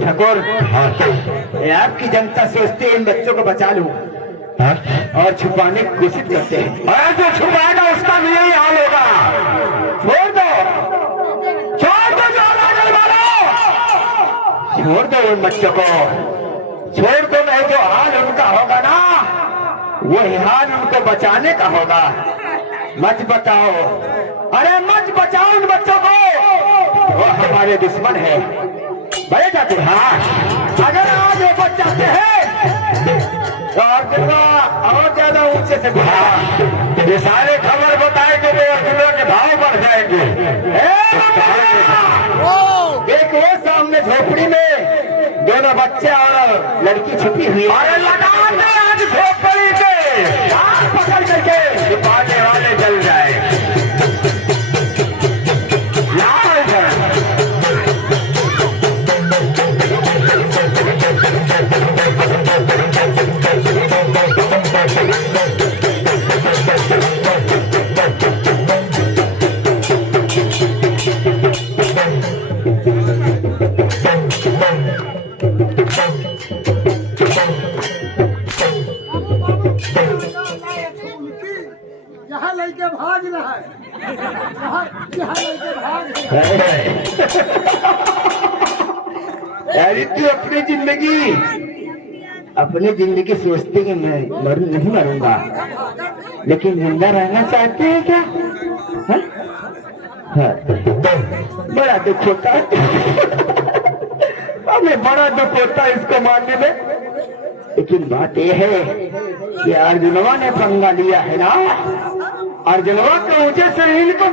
ठाकुर, आपकी जनता सोचती है इन बच्चों को बचा लूं और छुपाने की कोशिश करते हैं। और जो छुपाएगा उसका भी यही हाल होगा। छोड़ दो, छोड़ दो जवान वालों, छोड़ दो उन बच्चों को, छोड़ दो। नहीं जो हाल उनका होगा ना, वही हाल उनको बचाने का होगा। मत बताओ, अरे मत बचाओ उन बच्चों को, वो हमारे दुश्मन है। बड़े जाते हाँ, अगर आज वो बच जाते हैं और ज्यादा ऊंचे से बुला, ये सारे खबर बताए तो अर्जुनों के भाव बढ़ जाएंगे। एक वो सामने झोपड़ी में दोनों बच्चे और लड़की छुपी हुई है। अरे लगा दे आज झोपड़ी के पकड़ करके छुपाने वाले जल जाए। यहाँ लेके भाग रहा है, यहाँ लेके भाग रहा है। अरे तू अपनी जिंदगी सोचते कि मैं नहीं मरूंगा, लेकिन जिंदा रहना चाहते हैं क्या? हाँ? बड़ा दुख होता है, हमें बड़ा दुख होता है इसको मानने में। लेकिन बात यह है कि अर्जुनवा ने पंगा लिया है ना, अर्जुनवा के ऊंचे से इनको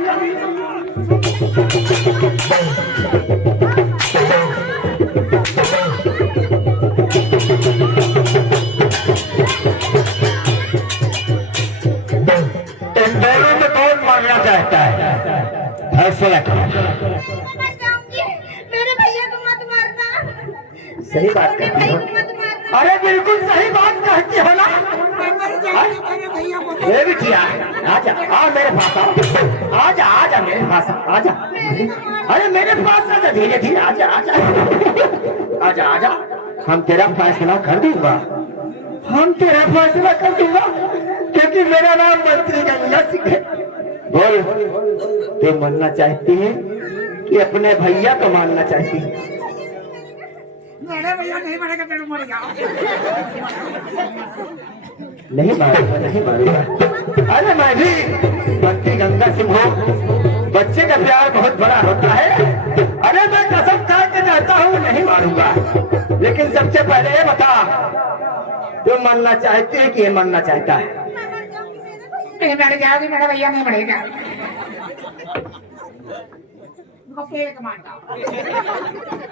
इन दोनों में कौन मारना चाहता है? फैसला करो। मेरे भैया को मत मारना। सही बात कहती हो। अरे बिल्कुल सही बात कहती हो ना। ये भी किया, आजा आ मेरे पास आओ, आजा आजा मेरे पास आजा। अरे मेरे पास आजा, धीरे धीरे आजा आजा आजा आजा। हम तेरा फैसला कर दूंगा, हम तेरा फैसला कर दूंगा, क्योंकि मेरा नाम मंत्री गंगा सिंह है। बोल, तू मानना चाहती है कि अपने भैया को मानना चाहती है? मेरे भैया नहीं मरेगा, तेरे मर जाओ। नहीं मारूंगा, नहीं मारूंगा। अरे मैं भी मंत्री गंगा सिंह हूँ, बच्चे का प्यार बहुत बड़ा होता है। अरे मैं कसम खा के कहता हूँ नहीं मारूंगा, लेकिन सबसे पहले ये बता, तुम मानना चाहती है कि ये मानना चाहता है? नहीं मर जाओगी, मेरा भैया नहीं मरेगा।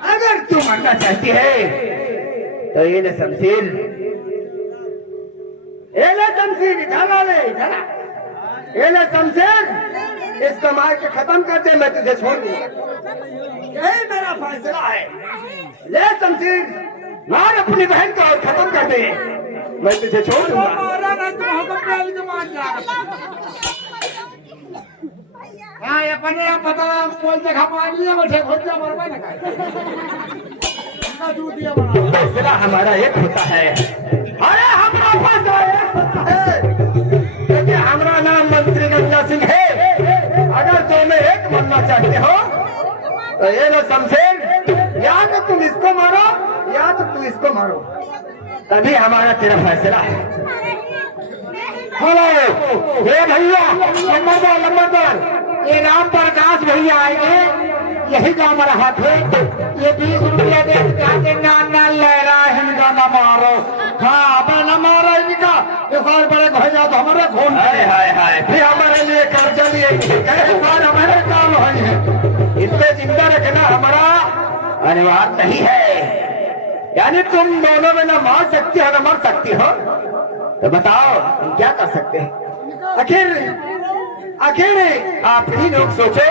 अगर तू मानना चाहती है तो ये ले शमशीर, ये ले शमशीर, इधर ले, ये ले शमशीर, इसको मार के खत्म कर दे, मैं तुझे छोड़ दूंगा। यही मेरा फैसला है। ले शमशीर, मार अपनी बहन को और खत्म कर दे, मैं तुझे छोड़ दूंगा। हाँ ये पने पता बोल देखा मान लिया, बैठे खोजा मरवा ना खाए। फैसला हमारा एक होता है। अरे हमारा फैसला एक होता है, क्योंकि हमारा नाम मंत्री गंगा सिंह है। अगर तुम्हें एक बनना चाहते हो तो ये लो शमशीर, या तो तुम इसको मारो या तो तुम इसको मारो, तभी हमारा तेरा फैसला है। हेलो ये भैया, नंबर ये राम प्रकाश भैया आएंगे, यही काम रहा थे। ये 20 रुपया दे ना लहरा इनका न मारो। हाँ अब न मारो इनका, इस बार बड़े भैया तो हमारे खून, हाय फिर हमारे लिए कर्जा लिए, इस बार हमारे काम है, इनसे जिंदा रखना हमारा अनिवार्य नहीं है। यानी तुम दोनों में न मार सकती हो न मर सकती हो, तो बताओ तुम क्या कर सकते हैं? आखिर आप ही लोग सोचो।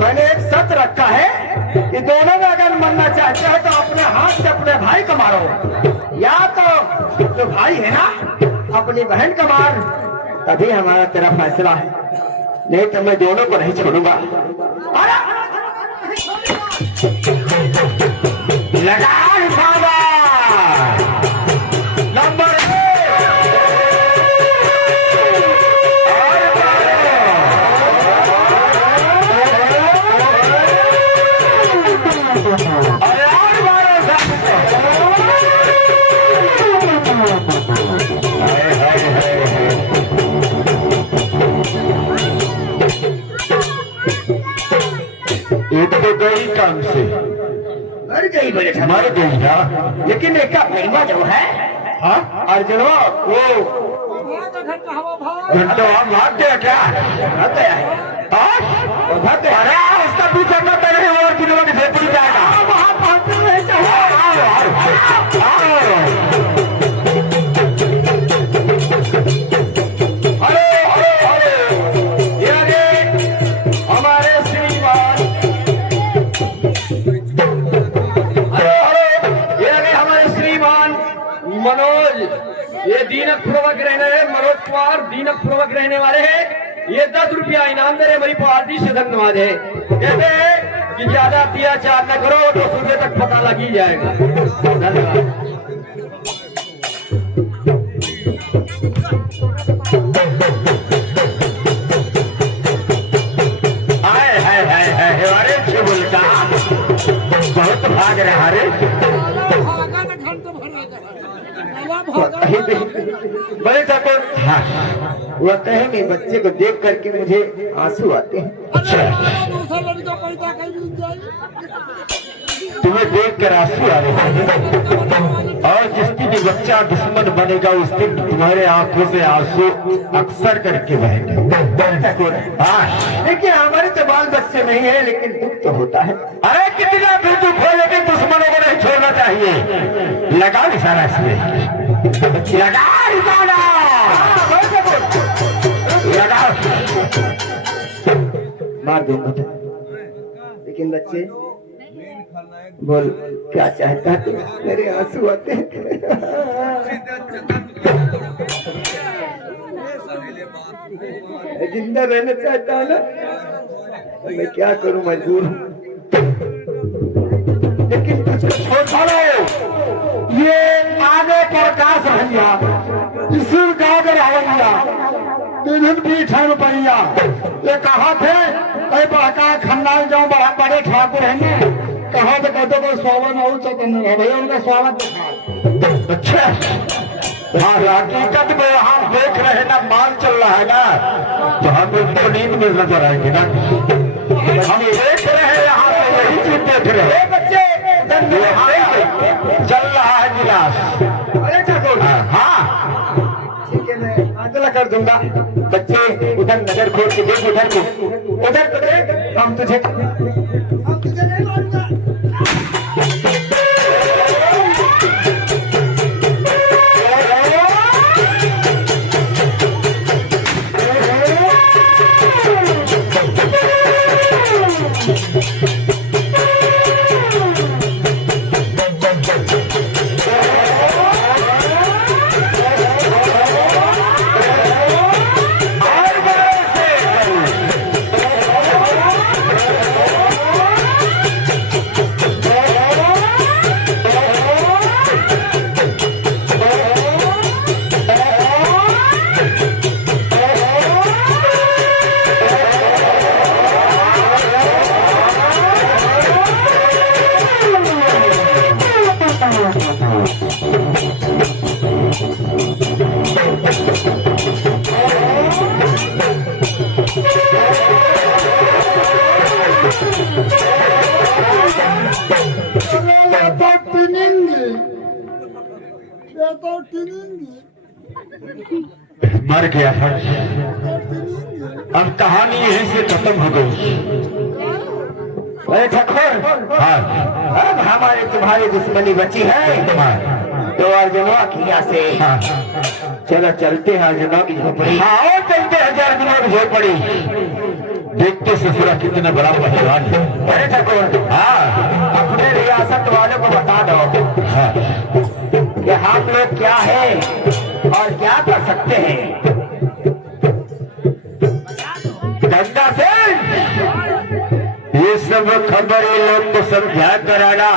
मैंने एक शर्त रखा है कि दोनों में अगर मरना चाहते हो तो अपने हाथ से अपने भाई को मारो, या तो जो भाई है ना अपनी बहन को मार, तभी हमारा तेरा फैसला है, नहीं तो मैं दोनों को नहीं छोड़ूंगा। लगा निशाना नंबर 1 तो गई काम से मर गई बोले मर गई ना, लेकिन एक का भैया जो है हाँ अर्जुनवा वो घंटो हम भाग गया क्या भाग गया है। भाग गया अरे उसका पीछे मत रहे और किलो की फेफड़ी जाएगा वहां पहुंचते हुए मनोज ये दीनक पूर्वक रहने मनोज कुमार दीनक पूर्वक रहने वाले हैं। ये 10 रुपया इनाम दे रहे, मेरी पार्टी से धन्यवाद है। कहते हैं कि ज्यादा अत्याचार न करो तो सुबह तक पता लग ही जाएगा। धन्यवाद। बहुत भाग रहा है बड़े ठाकुर वह कहेंगे बच्चे को देख करके मुझे आंसू आते हैं। अच्छा तुम्हें देख कर आंसू आ रहे हैं और जिस दिन बच्चा दुश्मन बनेगा उस दिन तुम्हारे आंखों से आंसू अक्सर करके बहेंगे। हाँ देखिए हमारे तो बाल बच्चे नहीं है लेकिन दुख तो होता है। अरे कितना भी दुख हो लेकिन दुश्मनों को नहीं छोड़ना चाहिए। लगा निशाना इसमें, लगा निशाना, लगा मार दूंगा लेकिन बच्चे बोल क्या चाहता है? मेरे आंसू आते हैं। जिंदा रहना चाहता हूँ ना, मैं क्या करूं, मजबूर हूँ। लेकिन कुछ छोड़ो ये आगे प्रकाश भैया इसी गाँव में रहा 3 पीठ रुपया ये कहा थे कई बड़का खन्ना जाओ बड़ा बड़े ठाकुर है कहा तो कहते को स्वागत और चतुर्थ भैया उनका स्वागत दिखा। अच्छा हाँ हकीकत में हम देख रहे ना माल चल रहा है ना तो हम उनको नींद में नजर आएंगे ना। हम देख रहे हैं यहाँ पे यही चीज देख रहे हैं बच्चे चल रहा है गिलास। अरे ठाकुर हाँ ठीक है मैं आंदोलन कर दूंगा। बच्चे उधर नजर खोल के देख, उधर तो देख, हम तुझे नहीं मारूंगा। मर गया था। अब कहानी यहीं से खत्म हो गई। ठाकुर हाँ अब हमारे तुम्हारी दुश्मनी बची है तो अर्जुनवा किया से हाँ चलो चलते हैं अर्जुनवा की झोपड़ी। हाँ चलते हैं 1000 दिनों की झोपड़ी। देखते ससुरा कितना बड़ा पहलवान है। अरे ठाकुर हाँ अपने रियासत वालों को बता दो हाँ कि हम लोग क्या है और क्या कर सकते हैं। गंगा से ये सब खबर ये लोग को को समझा कराना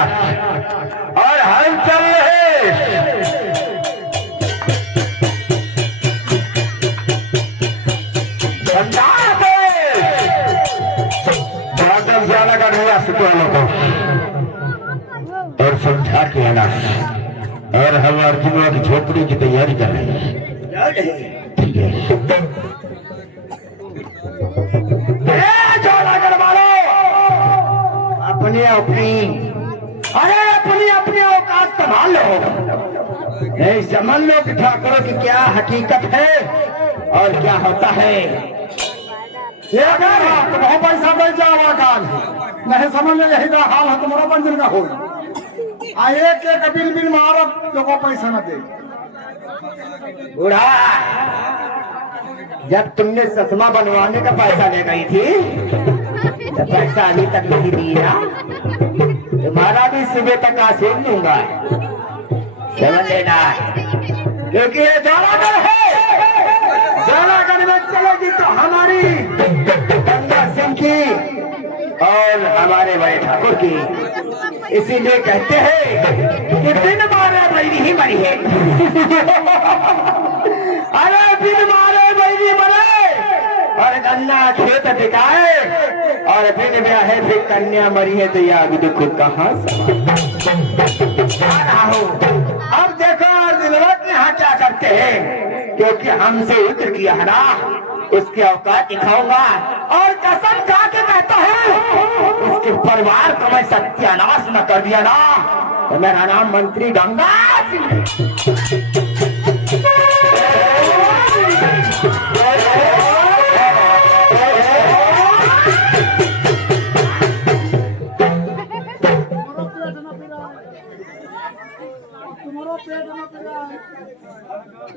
और हम चल रहे जाना का नहीं आसत वालों को और समझा के आना और हम अर्जुन की झोपड़ी की तैयारी कर रहे हैं। ठीक है अपनी अपनी औकात संभाल लो। नहीं समझ लो कि ठाकुरों की क्या हकीकत है और क्या होता है। तुम्हारा पैसा मिल जाओ काल नहीं समझ में यही हाल है तुम्हारा बंजन का हो एक एक बिल मारो लोगों पैसा न दे। बूढ़ा जब तुमने चश्मा बनवाने का पैसा ले गई थी तो पैसा अभी तक नहीं दिया। तुम्हारा भी सुबह तक आसेन लूंगा समझ लेना क्योंकि ये जानागढ़ है। जानागढ़ में चलेगी तो हमारी गंगा सिंह की और हमारे बड़े ठाकुर की। इसीलिए कहते हैं कि बिन मारे बैरी ही मरी है। अरे बिन मारे बैरी मरे और गन्ना खेत बिकाए और बिन ब्याहे फिर कन्या मरी है तो यह दुख कहाँ से। अब देखो दिलवत यहाँ क्या करते हैं क्योंकि हमसे युद्ध किया है ना उसकी औकात दिखाऊंगा और कसम खा के कहता है उसके परिवार को मैं सत्यानाश न कर दिया ना तो मेरा नाम मंत्री गंगा सिंह।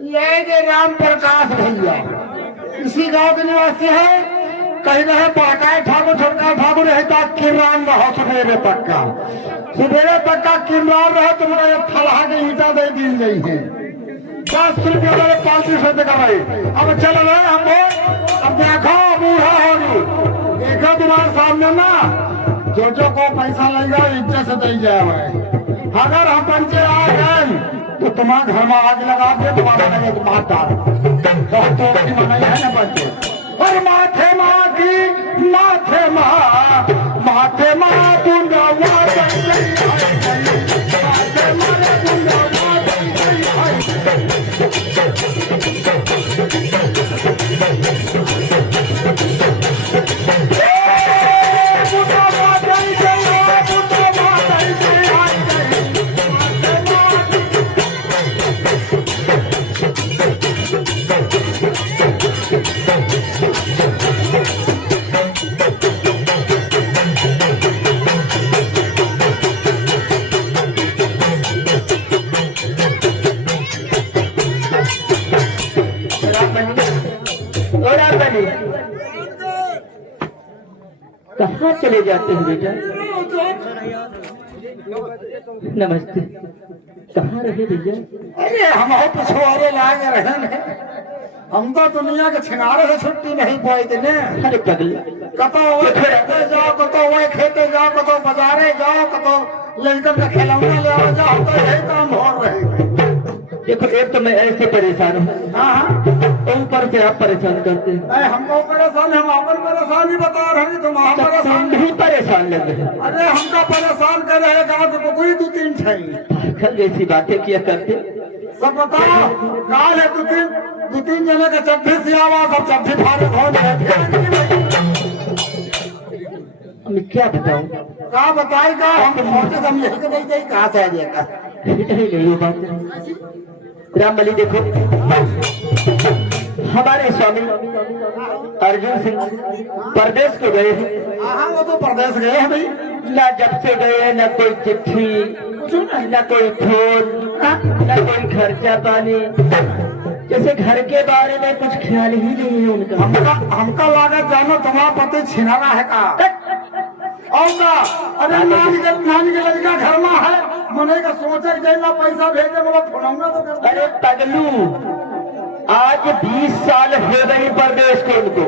ये राम प्रकाश भैया इसी गांव के निवासी है। कहीं रहे पाटाई ठाकुर छोटका ठाकुर रहता किमरान रहो सवेरे तक का किमरान रहे तुम्हारा एक फलाहा के ईटा दे दी गई है 10 रुपये वाले 35 रुपये का भाई। अब चल रहे हमको अब देखो बूढ़ा होगी देखो तुम्हारे सामने ना जो को पैसा लेगा इज्जत से दे जाए। अगर हम पंचे आ गए तो तुम्हारे घर में आग लगा दे तुम्हारा लगे तो माता तो मनाई है ना पंचे। और माथे माँ की माथे माँ बुंदा कहाँ चले जाते हैं बेटा? नमस्ते। कहाँ रहे भैया? अरे हम पिछवाड़े लागे रहे हम तो दुनिया के छिनारे से छुट्टी नहीं पाई थे ने। अरे पगल कतो वो खेते जाओ कतो वो खेते जाओ कतो बाजारे जाओ कतो लड़कन का खिलौना ले आओ जाओ तो यही काम हो रहे। देखो एक तो मैं ऐसे परेशान हूँ ऊपर से आप परेशान करते हैं। हमको परेशान हम अपन परेशानी बता रहे हैं तुम परेशान भी परेशान लग रहे हैं। अरे हमका परेशान कर रहे गाँव से कोई 2-3 थे कल ऐसी बातें किया करते सब बताओ काल है 2-3 जने का चड्ढी सियावा सब चड्ढी फाड़े मैं क्या बताऊँ कहा बताएगा हम मोटे हम यही नहीं गई कहाँ से आ जाएगा नहीं वो बात राम बलि देखो हमारे स्वामी अर्जुन सिंह परदेश को गए हैं। हाँ वो तो प्रदेश गए हैं भाई ना जब से गए न कोई चिट्ठी न कोई फोन न कोई खर्चा पानी जैसे घर के बारे में कुछ ख्याल ही नहीं है उनका। हमका लागत जानो तुम्हारा पति छिनाना है का और का अरे नानी के लड़का घर में है मने का सोचे जाएगा पैसा भेजे बोला फुलाऊंगा तो कर। अरे पगलू आज 20 साल हो गई परदेश के उनको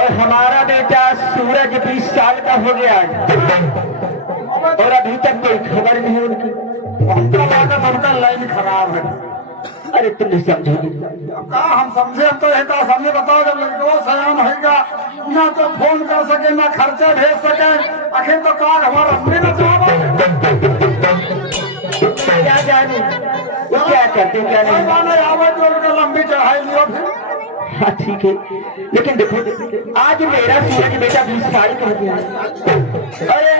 और हमारा बेटा सूरज 20 साल का हो गया। और अभी तक कोई खबर नहीं उनकी। उनका लागत उनका लाइन खराब है। अरे तुम नहीं समझोगे। का हम समझे तो है का समझे बताओ जब लड़को सयान हैगा ना तो फोन कर सके ना खर्चा भेज सके आखिर तो कार हमारा हमने ना चाहा क्या जाने वो क्या करते क्या नहीं। आवे तो उनका लंबी चढ़ाई लियो फिर। हाँ ठीक है, लेकिन देखो आज मेरा सूरज बेटा 20 साल का हो गया है। अरे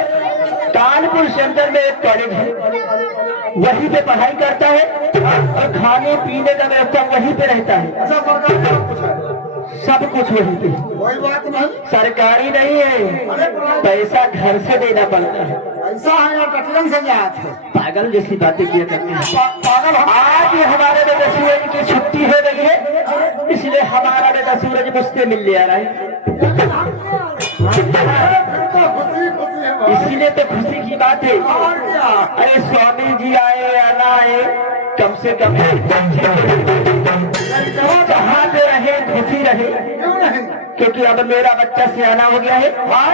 कानपुर सेंटर में एक कॉलेज है, वहीं पे पढ़ाई करता है और खाने पीने का व्यवस्था वहीं पे रहता है। अच्छा सरकार का कुछ है सब कुछ वहीं पे। कोई बात नहीं। सरकारी नहीं है, पैसा घर से देना पड़ता है। ऐसा है या कटलन से जात है पागल जैसी बातें किया करते हैं। पागल हम आज हमारे बेटा सूरज की छुट्टी हो गई है, इसलिए हमारा बेटा सूरज मुझसे मिलने आ रहा है। खुशी खुशी है भाई। इसीलिए तो खुशी की बात है। और क्या अरे स्वामी जी आए या ना आए, कम से कम जहाँ पे रहे खुशी रहे, क्यों नहीं क्योंकि अब मेरा बच्चा सियाना हो गया है।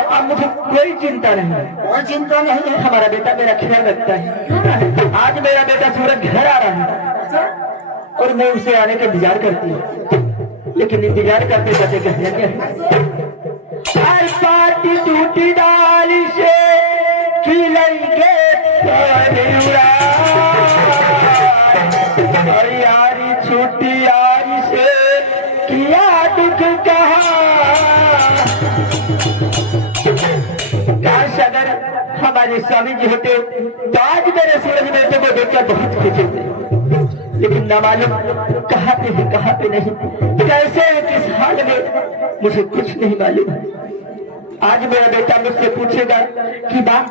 अब मुझे कोई चिंता नहीं है। कोई चिंता नहीं है। हमारा बेटा मेरा ख्याल रखता है। आज मेरा बेटा सूरज घर आ रहा है और मैं उसे आने का इंतजार करती हूँ, लेकिन इंतजार करते करते कहने पार्टी टूटी डाली से खिलेंगे और यारी छूटी यारी से किया दुख कहा। काश अगर हमारे स्वामी जी होते तो आज मेरे सूरज बेटे को देखकर बहुत खुशी होती, लेकिन न मालूम कहाँ पे है कहाँ पे नहीं, कैसे है किस हाल में, मुझे कुछ नहीं मालूम है। आज मेरा बेटा मुझसे पूछेगा कि बाप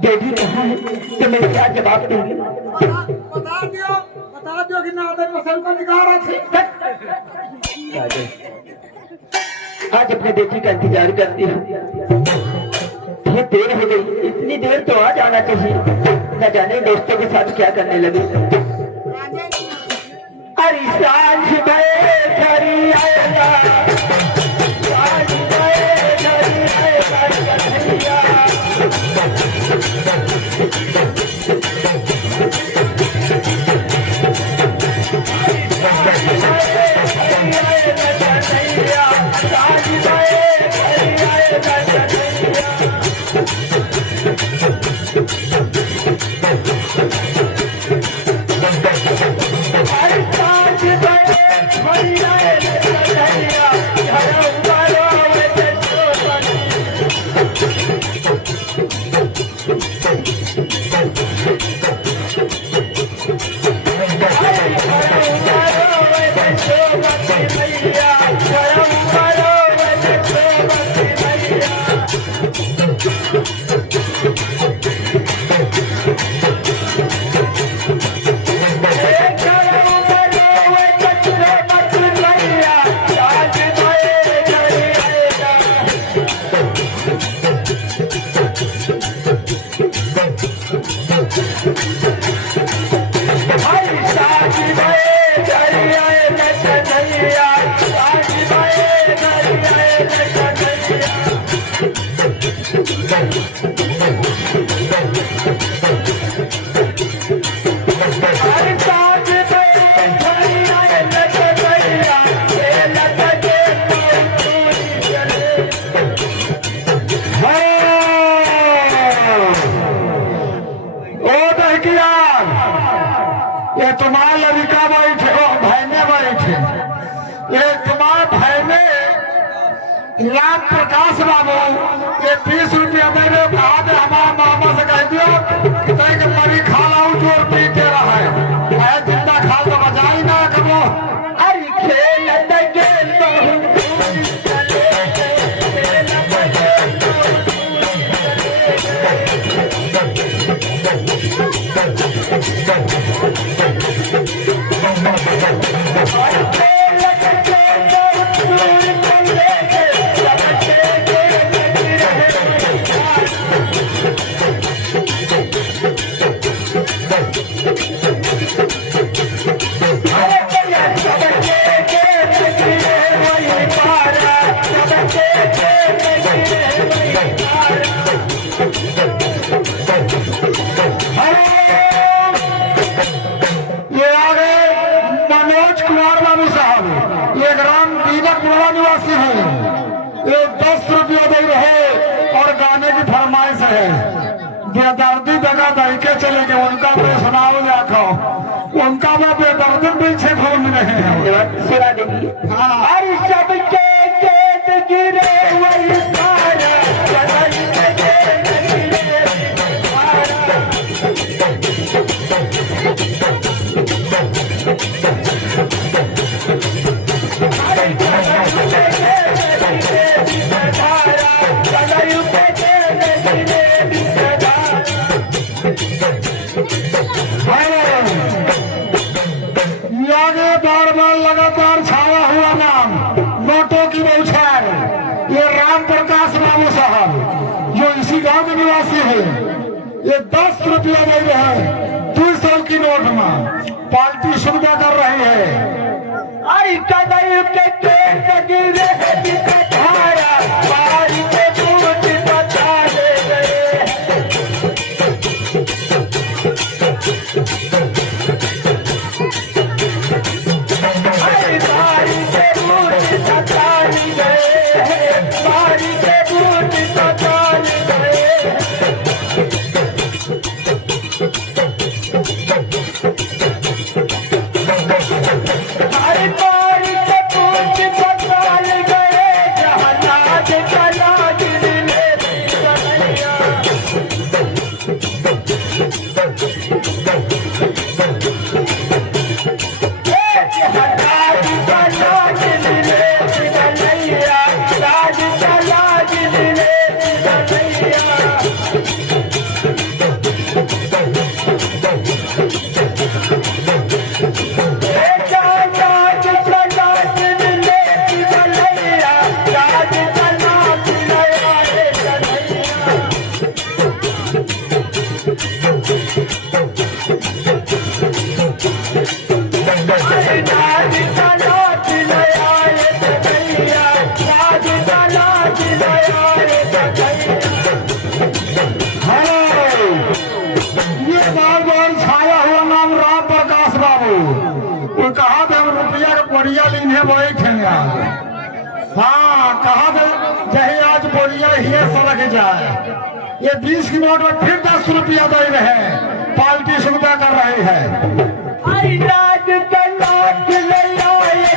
बेटी कहाँ है, तो मैं क्या जवाब दूंगी। बता दो कि नादर मसल को निकाला थी। आज अपने बेटी का इंतजार करती हूँ। बहुत देर हो गई, इतनी देर तो आ जाना चाहिए, न जाने दोस्तों के साथ क्या करने लगे। अरे सांझ गए घरी आएगा, सांझ गए घरी आएगा कन्हैया। ये तुम्हारे लड़का बैठे बहने बैठे, ये तुम्हारे बहने राम प्रकाश बाबू ये 20 रुपया मेरे बाद हमारा मामा से कह दिया कि मरी खा लाऊ जो पी के रहा है जिंदा खा तो बचा ही ना करो। अरे खेल चले गए उनका मैं सुनाओ जाखो उनका मैं बेदर्दन पीछे घूम रहे हैं सुना देंगी हाँ हर सब के खेत गिरे वही सारा चलन के खेत गिरे सारा हर चलन के खेत गिरे सारा चलन के खेत गिरे आगे बार बार लगातार छाया हुआ नाम नोटों की बौछार ये राम प्रकाश बाबू साहब जो इसी गांव के निवासी है ये 10 रुपया दे रहे हैं 200 की नोट में पार्टी सुविधा कर रही है आई कदर के खेत गिरे धारा बारी के दूध बचा ले गए बारी के दूध बचा ले गए बारी के दूध बचा ले गए हर बारी के दूध बचा ले गए जहाँ नाच चला गिरने दी कन्हैया राज चला गिरने दी कन्हैया राज चला गिरने दी कन्हैया राज चला गिरने दी कन्हैया राज चला गिरने दी कन्हैया राज चला गिरने दी कन्हैया राज चला गिरने दी कन्हैया हेलो ये बार बार छाया हुआ नाम राम प्रकाश बाबू वो कहा थे रुपया का बढ़िया लीने बैठेंगे हाँ कहा थे जही आज बढ़िया ही सड़क जाए ये 20 की नोट में फिर 10 रुपया दे रहे हैं पार्टी सुविधा कर रहे हैं आई राज चला गिरने दी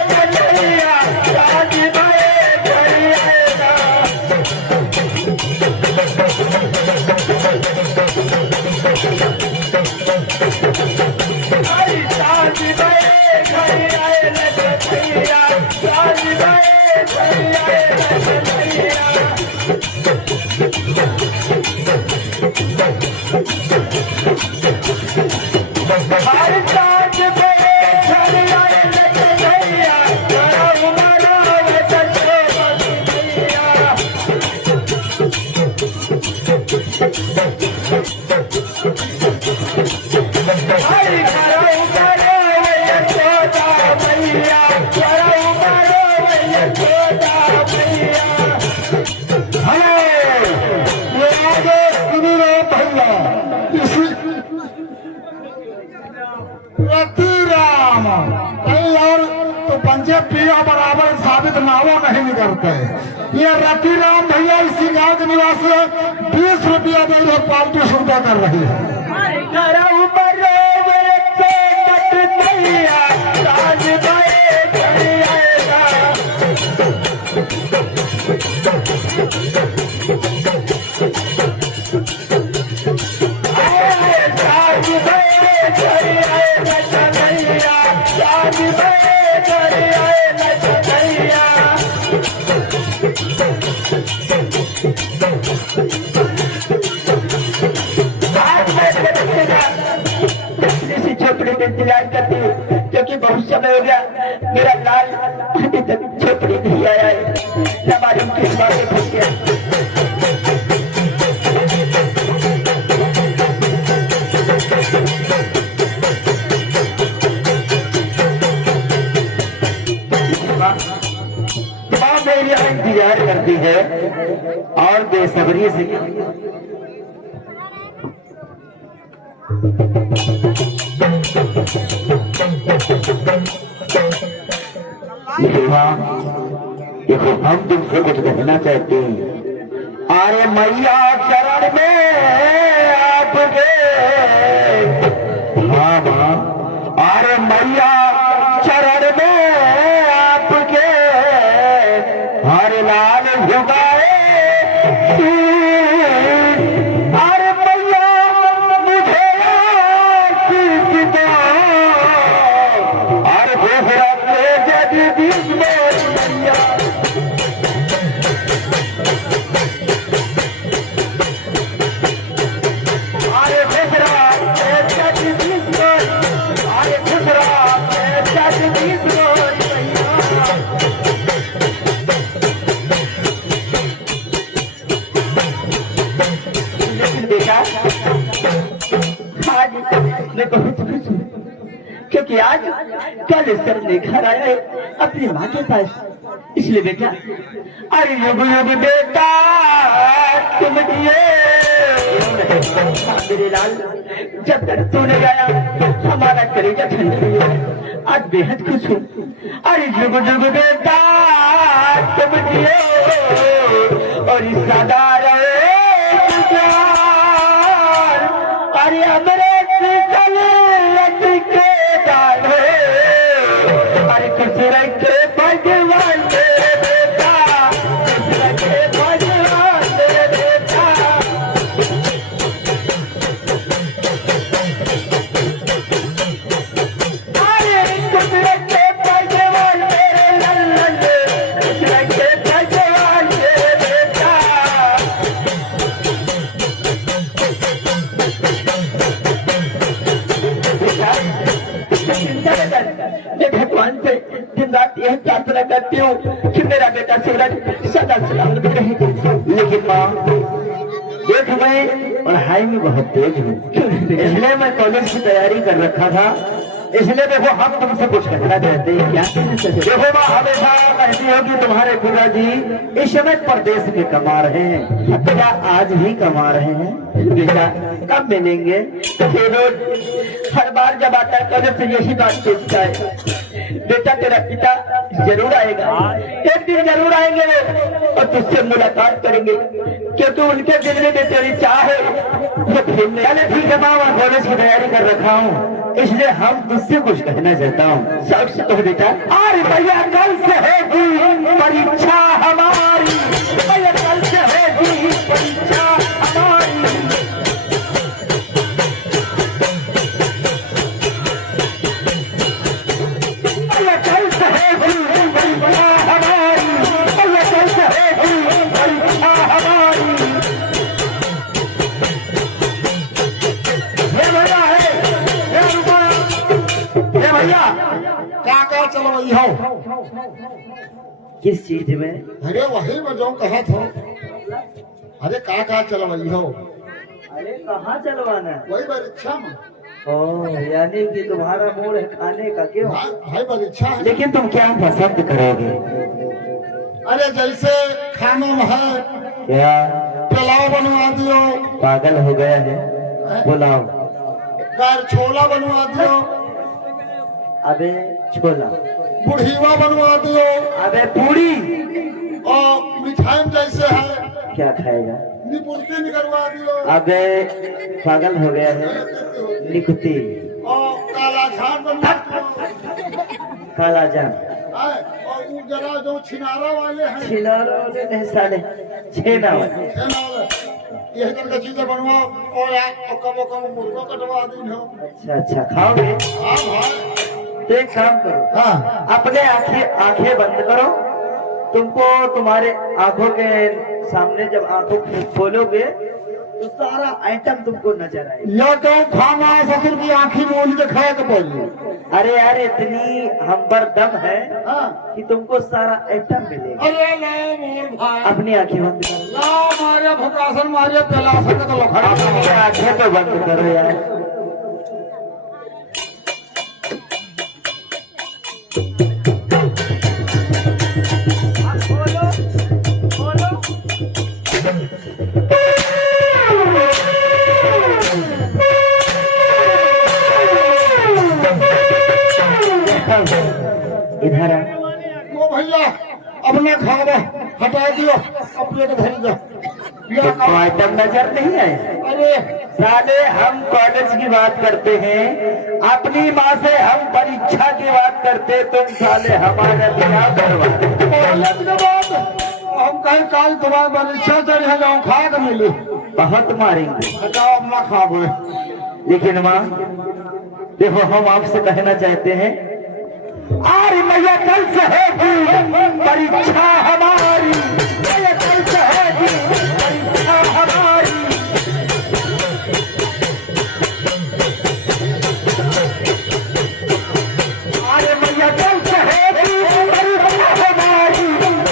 कन्हैया राज भये भैया आई राज भये भैया भैया राज भये भैया हर राज भये भैया करम मनावे चले भैया हरि करम मनावे छोटा भैया करम मनावे छोटा भैया हेलो ये आगे सुनी रहे भैया इसी रति राम कहीं और तो पंजे पिया बराबर साबित नावो नहीं करते ये रति राम भैया इसी गांव के निवासी है 20 रुपया दे रहे पार्टी सुविधा कर रही है करम मनावे छोटा भैया राज भये भैया राज भये भैया कन्हैया राज भये भैया कन्हैया इसी झोपड़ी में इंतजार करती हूँ क्योंकि बहुत समय हो गया मेरा लाल अभी तक झोपड़ी नहीं आया है न मालूम किस बात में फंस गया माँ मेरी यहाँ इंतजार करती है और बेसब्री से देखो हम तुमसे कुछ कहना चाहते हैं। अरे मैया चरण में आपके आज मैं बहुत खुश हूँ क्योंकि आज कल सर ने घर आया है अपनी माँ के पास। इसलिए बेटा, अरे युग युग बेटा तुम जिए मेरे लाल, जब तक तू नहीं आया हमारा कलेजा ठंडा नहीं हुआ। आज बेहद खुश हूँ। अरे युग युग बेटा तुम जिए और इस सदा रहे अरे अमृत जल के डाले अरे खुश रह के भगवान मेरे बेटा, खुश रह के भगवान मेरे बेटा। अरे खुश रह के भगवान मेरे लल्लन, खुश रह के भगवान मेरे बेटा। मैं भगवान से दिन रात यह प्रार्थना करती हूँ कि मेरा बेटा सूरज सदा सलामत रहे। लेकिन माँ देख, मैं पढ़ाई में बहुत तेज हूँ, इसलिए मैं कॉलेज की तैयारी कर रखा था। इसलिए देखो हम तुमसे कुछ कहना चाहते हैं। क्या देखो माँ, हमेशा कहती हो कि तुम्हारे पिताजी इस समय परदेश में कमा रहे हैं, क्या आज भी कमा रहे हैं? बेटा कब मिलेंगे? रोज हर बार जब आता है कॉलेज से यही बात पूछता है, बेटा तेरा पिता जरूर आएगा, एक दिन जरूर आएंगे वो और तुझसे मुलाकात करेंगे क्योंकि उनके दिल में तेरी चाह है वो खेलने। चले ठीक है माँ, कॉलेज की तैयारी कर रखा हूँ, इसलिए हम तुझसे कुछ कहना चाहता हूँ। सबसे तो बेटा, अरे भैया कल से होगी परीक्षा हमारी, भैया कल से होगी परीक्षा हमारी। भैया कल से होगी परीक्षा हमारी, भैया कल से होगी परीक्षा हमारी। ये भैया है, ये भैया क्या चलो वही हो? किस चीज में? अरे वही में जो कहा था। अरे क्या चलो वही हो? अरे कहाँ चलवाना है? वही परीक्षा में। ओह, यानी कि तुम्हारा मूड है खाने का, क्यों? भाई परीक्षा है। लेकिन तुम क्या पसंद करोगे? अरे जैसे खाने में है क्या पुलाव बनवा दियो, पागल हो गया है? पुलाव? फिर छोला बनवा दियो, अबे छोला। बुढ़ीवा बनवा दियो, अबे पूरी। और मिठाई में जैसे है क्या खाएगा? निपुलती निकलवा दियो, अबे पागल हो गया है? निकुती। और काला झाड़ बनवा दियो, काला जान। और वो जरा जो छिनारा वाले हैं, छिनारा वाले नहीं साले, छेना वाले। छेना वाले, यही तरह की चीजें बनवाओ। और कबो कबो मुर्गा कटवा दी हो। अच्छा अच्छा, खाओगे? हाँ भाई। तो एक काम करो, हाँ, अपने आंखें बंद करो। तुमको तुम्हारे आंखों के सामने जब आंखों खोलोगे तो सारा आइटम तुमको नजर आएगा। यो तो खाना है ससुर की आंखी मूल के खाए के बोलिए। अरे यार इतनी हमबर दम है हाँ। कि तुमको सारा आइटम मिलेगा। अरे नहीं मोर भाई, अपनी आंखें बंद करो। लाओ मारे भुकासन मारे पेलासन का लखड़ा। अपनी आंखें तो बंद करो यार। इधर आ। वो भैया अपने खाना हटा दियो, अपने को धर दो। तो आइटम नजर नहीं आए? अरे साले हम कॉलेज की बात करते हैं, अपनी माँ से हम परीक्षा की बात करते, तुम साले हमारे क्या करवाते? कॉलेज के बाद हम कहीं काल तुम्हारे परीक्षा चढ़े जाऊँ खा के मिली। बहुत मारेंगे। हटाओ अपना खाबो। लेकिन माँ देखो, हम आपसे कहना चाहते हैं, अरे मैया कल से होगी परीक्षा हमारी, मैया कल से होगी